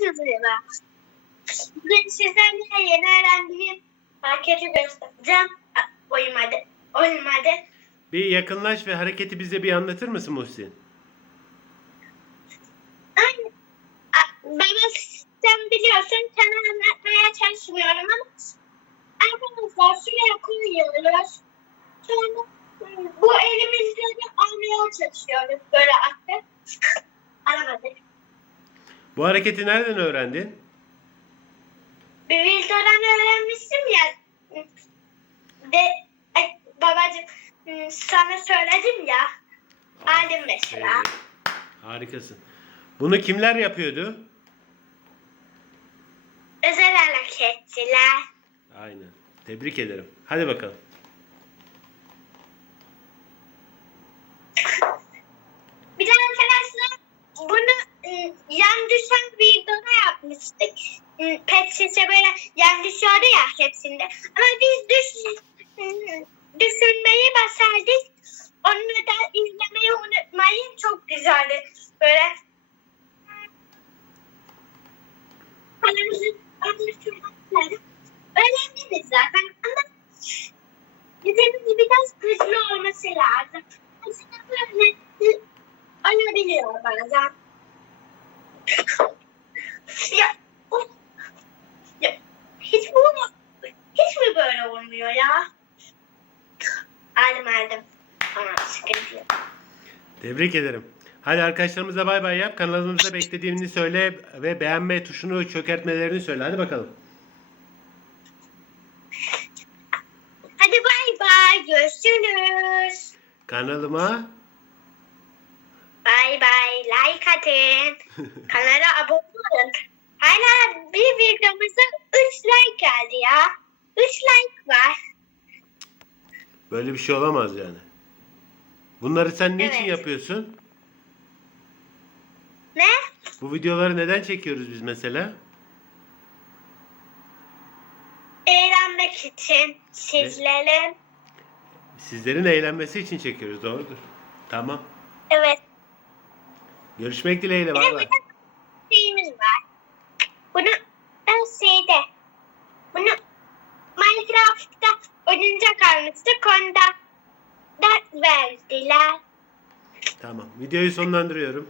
Dilerim. Bugün sizlerle yeni öğrendiğim hareketi göstereceğim. Uyumadı. Uyumadı. Bir yakınlaş ve hareketi bize bir anlatır mısın Muhsin? Ay, a- Baba sen biliyorsun sana anlatmaya çalışmıyorum ama arkadaşlar şuraya koyuyoruz. Sonra bu elimizle de almaya çalışıyoruz böyle attık. Alamadık. Bu hareketi nereden öğrendin? Bir videodan öğrenmiştim ya. De, ay, babacığım hmm, sana söyledim ya. Aldım mesela. Evet. Harikasın. Bunu kimler yapıyordu? Özel hareketçiler. Aynen. Tebrik ederim. Hadi bakalım. Bir de arkadaşlar bunu ım, yan düşen videoda Im, Pet şişe böyle yan düşüyordu ya hepsinde. Ama biz düş, düşünmeyi başardık. Onu da izlemeyi unutmayın. Çok güzeldi. Böyle anlaşılmaları öğrendiniz zaten ama bizim biraz hızlı olması lazım. Mesela böyle olabiliyor bazen. Ya, of. ya hiç bu hiç mi böyle olmuyor ya? Aldım aldım. Ama sıkıntı yok. Tebrik ederim. Hadi arkadaşlarımıza bay bay yap. Kanalımızda beklediğini söyle ve beğenme tuşunu çökertmelerini söyle. Hadi bakalım. Hadi bay bay görüşürüz. Kanalıma Bay bay like atın. Kanala abone olun. Hala bir videomuza 3 like geldi ya. 3 like var. böyle bir şey olamaz yani. Bunları sen niçin Evet. yapıyorsun? Ne? Bu videoları neden çekiyoruz biz mesela? Eğlenmek için sizlerin. Sizlerin eğlenmesi için çekiyoruz. Doğrudur. Tamam. Evet. Görüşmek dileğiyle. Bay bay. Var. Bunu ben şeyde. Bunu Minecraft'ta oyuncak almıştık. Onda da verdiler. Tamam. Videoyu sonlandırıyorum.